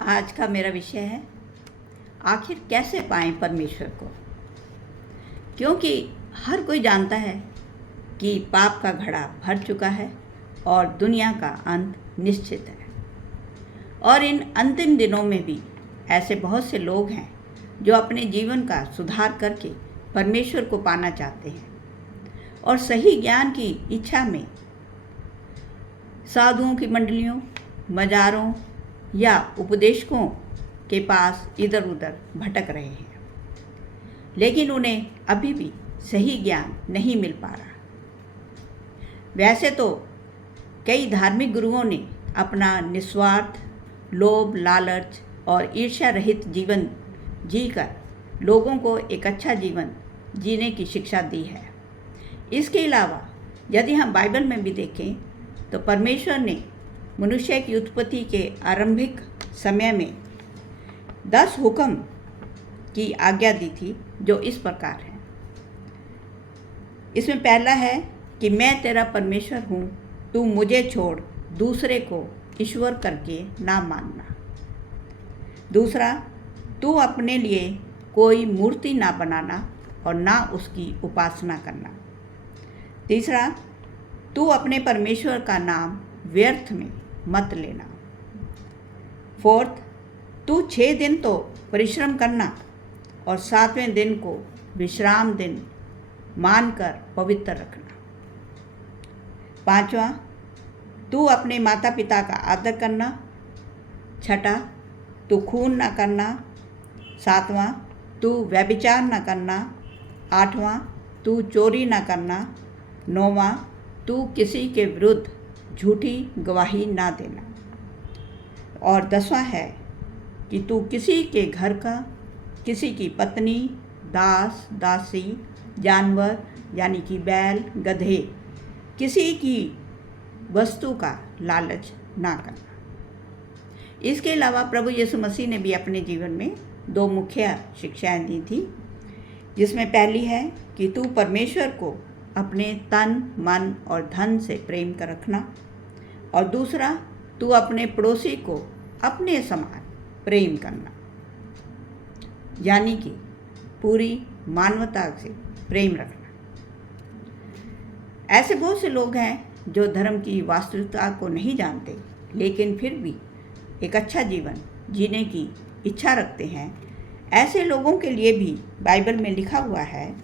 आज का मेरा विषय है आखिर कैसे पाएं परमेश्वर को। क्योंकि हर कोई जानता है कि पाप का घड़ा भर चुका है और दुनिया का अंत निश्चित है। और इन अंतिम दिनों में भी ऐसे बहुत से लोग हैं जो अपने जीवन का सुधार करके परमेश्वर को पाना चाहते हैं और सही ज्ञान की इच्छा में साधुओं की मंडलियों, मज़ारों या उपदेशकों के पास इधर उधर भटक रहे हैं, लेकिन उन्हें अभी भी सही ज्ञान नहीं मिल पा रहा। वैसे तो कई धार्मिक गुरुओं ने अपना निस्वार्थ लोभ, लालच और ईर्ष्या रहित जीवन जीकर लोगों को एक अच्छा जीवन जीने की शिक्षा दी है। इसके अलावा यदि हम बाइबल में भी देखें तो परमेश्वर ने मनुष्य की उत्पत्ति के आरंभिक समय में 10 हुक्म की आज्ञा दी थी, जो इस प्रकार हैं। इसमें पहला है कि मैं तेरा परमेश्वर हूँ, तू मुझे छोड़ दूसरे को ईश्वर करके ना मानना। दूसरा, तू अपने लिए कोई मूर्ति ना बनाना और ना उसकी उपासना करना। तीसरा, तू अपने परमेश्वर का नाम व्यर्थ में मत लेना। फोर्थ, तू 6 दिन तो परिश्रम करना और 7वें दिन को विश्राम दिन मानकर पवित्र रखना। पांचवा, तू अपने माता पिता का आदर करना। छठा, तू खून ना करना। सातवां, तू व्यभिचार ना करना। आठवां, तू चोरी ना करना। नौवां, तू किसी के विरुद्ध झूठी गवाही ना देना। और 10वां है कि तू किसी के घर का, किसी की पत्नी, दास, दासी, जानवर यानी कि बैल, गधे, किसी की वस्तु का लालच ना करना। इसके अलावा प्रभु यीशु मसीह ने भी अपने जीवन में 2 मुख्य शिक्षाएं दी थी, जिसमें पहली है कि तू परमेश्वर को अपने तन, मन और धन से प्रेम कर रखना, और दूसरा, तू अपने पड़ोसी को अपने समान प्रेम करना, यानी कि पूरी मानवता से प्रेम रखना। ऐसे बहुत से लोग हैं जो धर्म की वास्तविकता को नहीं जानते, लेकिन फिर भी एक अच्छा जीवन जीने की इच्छा रखते हैं। ऐसे लोगों के लिए भी बाइबल में लिखा हुआ है।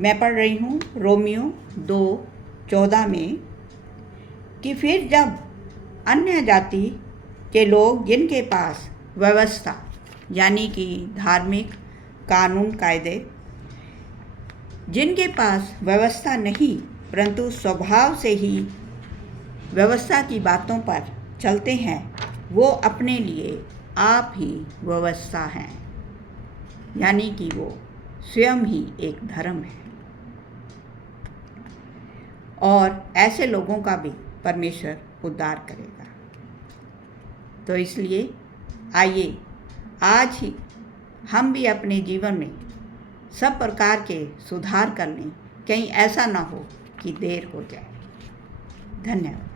मैं पढ़ रही हूँ रोमियो 2:14 में कि फिर जब अन्य जाति के लोग जिनके पास व्यवस्था यानी कि धार्मिक कानून कायदे, जिनके पास व्यवस्था नहीं परंतु स्वभाव से ही व्यवस्था की बातों पर चलते हैं, वो अपने लिए आप ही व्यवस्था हैं, यानी कि वो स्वयं ही एक धर्म है। और ऐसे लोगों का भी परमेश्वर उद्धार करेगा। तो इसलिए आइए आज ही हम भी अपने जीवन में सब प्रकार के सुधार कर लें, कहीं ऐसा ना हो कि देर हो जाए। धन्यवाद।